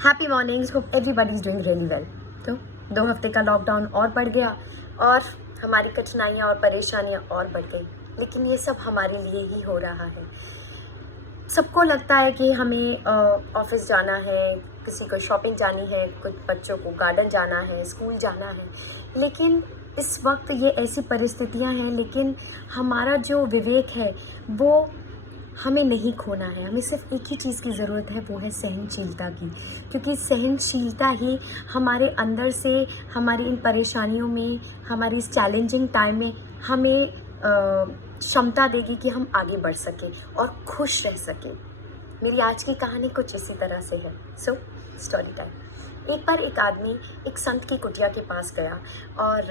Happy mornings, hope everybody is doing really well. तो 2 हफ्ते का लॉकडाउन और बढ़ गया और हमारी कठिनाइयाँ और परेशानियाँ और बढ़ गई, लेकिन ये सब हमारे लिए ही हो रहा है। सबको लगता है कि हमें ऑफिस जाना है, किसी को शॉपिंग जानी है, कुछ बच्चों को गार्डन जाना है, स्कूल जाना है, लेकिन इस वक्त ये ऐसी परिस्थितियां हैं, लेकिन हमारा जो विवेक है वो हमें नहीं खोना है। हमें सिर्फ एक ही चीज़ की ज़रूरत है, वो है सहनशीलता की, क्योंकि सहनशीलता ही हमारे अंदर से हमारी इन परेशानियों में, हमारी इस चैलेंजिंग टाइम में हमें क्षमता देगी कि हम आगे बढ़ सकें और खुश रह सकें। मेरी आज की कहानी कुछ इसी तरह से है। So story time. एक बार एक आदमी एक संत की कुटिया के पास गया और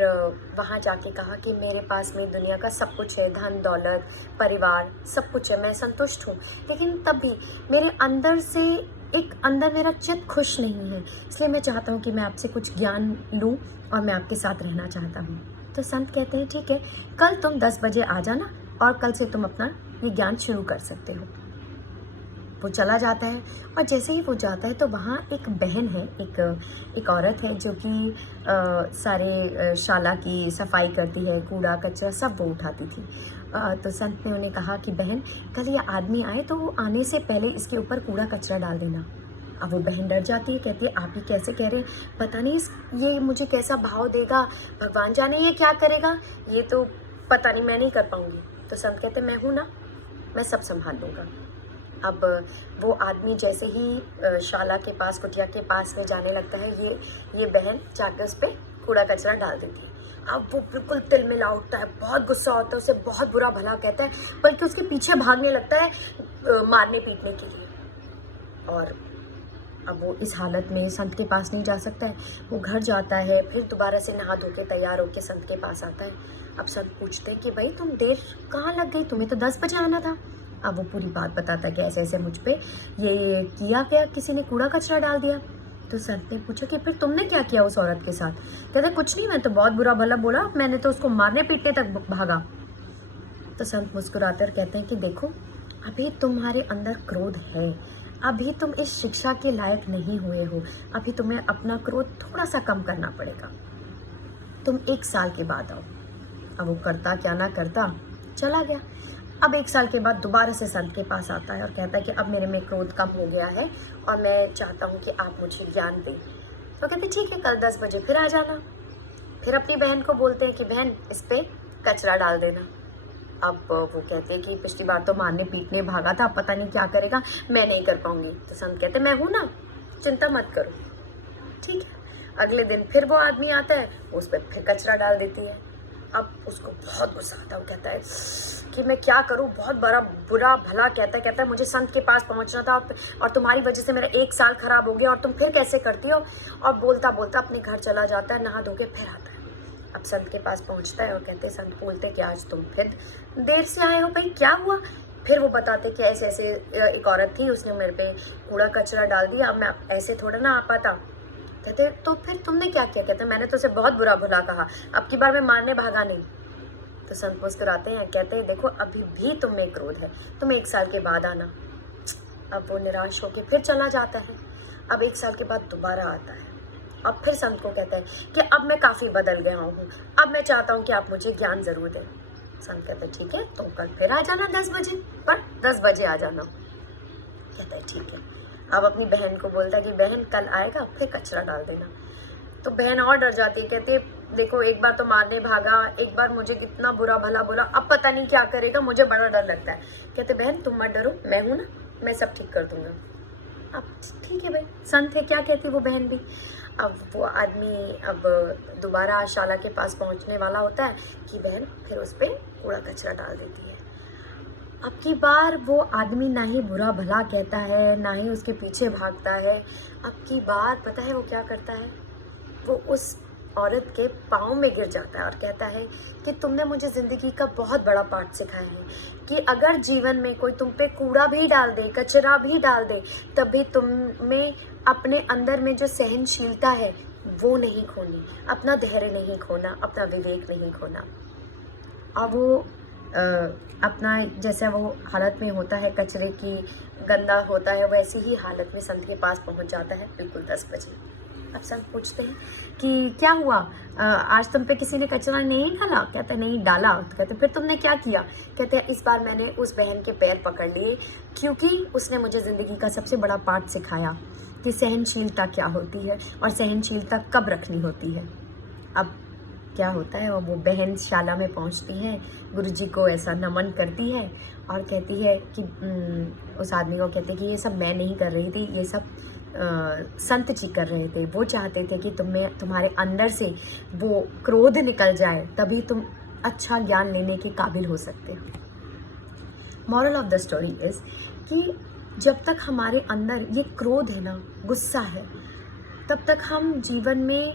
वहाँ जाके कहा कि मेरे पास में दुनिया का सब कुछ है, धन दौलत परिवार सब कुछ है, मैं संतुष्ट हूँ, लेकिन तब भी मेरे अंदर से अंदर मेरा चित्त खुश नहीं है, इसलिए मैं चाहता हूँ कि मैं आपसे कुछ ज्ञान लूँ और मैं आपके साथ रहना चाहता हूँ। तो संत कहते हैं ठीक है, कल तुम 10 बजे आ जाना और कल से तुम अपना ये ज्ञान शुरू कर सकते हो। वो चला जाता है और जैसे ही वो जाता है तो वहाँ एक बहन है, एक औरत है जो कि सारे शाला की सफाई करती है, कूड़ा कचरा सब वो उठाती थी। तो संत ने उन्हें कहा कि बहन, कल ये आदमी आए तो वो आने से पहले इसके ऊपर कूड़ा कचरा डाल देना। अब वो बहन डर जाती है, कहती है आप ही कैसे कह रहे हैं, पता नहीं ये मुझे कैसा भाव देगा, भगवान जाने ये क्या करेगा, ये तो पता नहीं, मैं नहीं कर पाऊँगी। तो संत कहते मैं हूँ ना, मैं सब संभाल लूँगा। अब वो आदमी जैसे ही शाला के पास, कुटिया के पास में जाने लगता है, ये बहन जाकर उस पर कूड़ा कचरा डाल देती है। अब वो बिल्कुल तिलमिला उठता है, बहुत गुस्सा होता है, उसे बहुत बुरा भला कहता है, बल्कि उसके पीछे भागने लगता है मारने पीटने के लिए। और अब वो इस हालत में संत के पास नहीं जा सकता है, वो घर जाता है, फिर दोबारा से नहा धो के तैयार होकर संत के पास आता है। अब संत पूछते हैं कि भाई तुम देर कहाँ लग गई, तुम्हें तो 10 बजे आना था। अब वो पूरी बात बताता है कि ऐसे ऐसे मुझ पे ये किया गया, किसी ने कूड़ा कचरा डाल दिया। तो संत ने पूछा कि फिर तुमने क्या किया उस औरत के साथ। कहते कुछ नहीं, मैं तो बहुत बुरा भला बोला, मैंने तो उसको मारने पीटने तक भागा। तो संत मुस्कुराते और कहते हैं कि देखो, अभी तुम्हारे अंदर क्रोध है, अभी तुम इस शिक्षा के लायक नहीं हुए हो, अभी तुम्हें अपना क्रोध थोड़ा सा कम करना पड़ेगा, तुम 1 साल के बाद आओ। अब वो करता क्या ना करता, चला गया। अब 1 साल के बाद दोबारा से संत के पास आता है और कहता है कि अब मेरे में क्रोध कम हो गया है और मैं चाहता हूँ कि आप मुझे ज्ञान दें। तो कहते ठीक है, कल 10 बजे फिर आ जाना। फिर अपनी बहन को बोलते हैं कि बहन इस पर कचरा डाल देना। अब वो कहते हैं कि पिछली बार तो मारने पीटने भागा था, पता नहीं क्या करेगा, मैं नहीं कर पाऊंगी। तो संत कहते मैं हूँ ना, चिंता मत करो। ठीक है, अगले दिन फिर वो आदमी आता है, उस पर फिर कचरा डाल देती है। अब उसको बहुत गुस्सा आता है, वो कहता है कि मैं क्या करूं, बहुत बड़ा बुरा भला कहता है मुझे संत के पास पहुंचना था और तुम्हारी वजह से मेरा 1 साल खराब हो गया और तुम फिर कैसे करती हो। और बोलता बोलता अपने घर चला जाता है, नहा धो के फिर आता है। अब संत के पास पहुंचता है और कहते संत बोलते कि आज तुम फिर देर से आए हो, भाई क्या हुआ। फिर वो बताते कि ऐसे ऐसे एक औरत थी, उसने मेरे पे कूड़ा कचरा डाल दिया, अब मैं ऐसे थोड़ा ना आ पाता। कहते तो फिर तुमने क्या किया। कहते मैंने तो उसे बहुत बुरा भला कहा, अब की बार मैं मारने भागा नहीं। तो संत मुस्कुराते हैं, कहते हैं देखो अभी भी तुम में क्रोध है, तुम 1 साल के बाद आना। अब वो निराश होकर फिर चला जाता है। अब 1 साल के बाद दोबारा आता है। अब फिर संत को कहता है कि अब मैं काफ़ी बदल गया हूँ, अब मैं चाहता हूँ कि आप मुझे ज्ञान ज़रूर दें। संत कहते हैं ठीक है, तुम कल फिर आ जाना 10 बजे, पर 10 बजे आ जाना। कहता है ठीक है। अब अपनी बहन को बोलता है कि बहन कल आएगा, फिर कचरा डाल देना। तो बहन और डर जाती है, कहती है देखो एक बार तो मारने भागा, एक बार मुझे कितना बुरा भला बोला, अब पता नहीं क्या करेगा, मुझे बड़ा डर लगता है। कहते बहन तुम मत डरो, मैं हूँ ना, मैं सब ठीक कर दूंगा। अब ठीक है भाई, संत है, क्या कहती वो बहन भी। अब वो आदमी अब दोबारा शाला के पास पहुँचने वाला होता है कि बहन फिर उस पर कूड़ा कचरा डाल देती है। अब की बार वो आदमी ना ही बुरा भला कहता है, ना ही उसके पीछे भागता है। अब की बार पता है वो क्या करता है, वो उस औरत के पाँव में गिर जाता है और कहता है कि तुमने मुझे ज़िंदगी का बहुत बड़ा पाठ सिखाया है कि अगर जीवन में कोई तुम पे कूड़ा भी डाल दे, कचरा भी डाल दे, तब भी तुम में अपने अंदर में जो सहनशीलता है वो नहीं खोनी, अपना धैर्य नहीं खोना, अपना विवेक नहीं खोना। अब वो अपना जैसा वो हालत में होता है, कचरे की गंदा होता है, वैसी ही हालत में संत के पास पहुंच जाता है बिल्कुल 10 बजे। अब संत पूछते हैं कि क्या हुआ, आज तुम पे किसी ने कचरा नहीं डाला? कहते नहीं डाला। तो कहते फिर तुमने क्या किया? कहते हैं इस बार मैंने उस बहन के पैर पकड़ लिए, क्योंकि उसने मुझे ज़िंदगी का सबसे बड़ा पाठ सिखाया कि सहनशीलता क्या होती है और सहनशीलता कब रखनी होती है। अब क्या होता है, वो बहन शाला में पहुंचती है, गुरुजी को ऐसा नमन करती है और कहती है कि उस आदमी को कहते हैं कि ये सब मैं नहीं कर रही थी, ये सब संत जी कर रहे थे। वो चाहते थे कि तुम्हारे अंदर से वो क्रोध निकल जाए, तभी तुम अच्छा ज्ञान लेने के काबिल हो सकते हो। Moral of the story is कि जब तक हमारे अंदर ये क्रोध है ना, गुस्सा है, तब तक हम जीवन में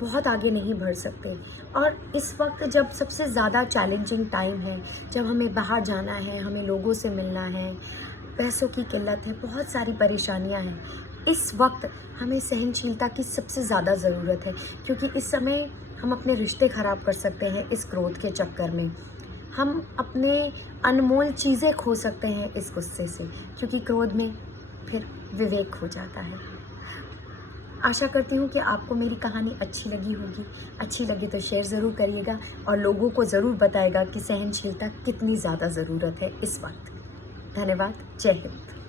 बहुत आगे नहीं बढ़ सकते। और इस वक्त जब सबसे ज़्यादा चैलेंजिंग टाइम है, जब हमें बाहर जाना है, हमें लोगों से मिलना है, पैसों की किल्लत है, बहुत सारी परेशानियां हैं, इस वक्त हमें सहनशीलता की सबसे ज़्यादा ज़रूरत है, क्योंकि इस समय हम अपने रिश्ते ख़राब कर सकते हैं इस क्रोध के चक्कर में। हम अपने अनमोल चीज़ें खो सकते हैं इस गुस्से से, क्योंकि क्रोध में फिर विवेक खो जाता है। आशा करती हूँ कि आपको मेरी कहानी अच्छी लगी होगी। अच्छी लगी तो शेयर ज़रूर करिएगा और लोगों को ज़रूर बताएगा कि सहनशीलता कितनी ज़्यादा ज़रूरत है इस वक्त। धन्यवाद। जय हिंद।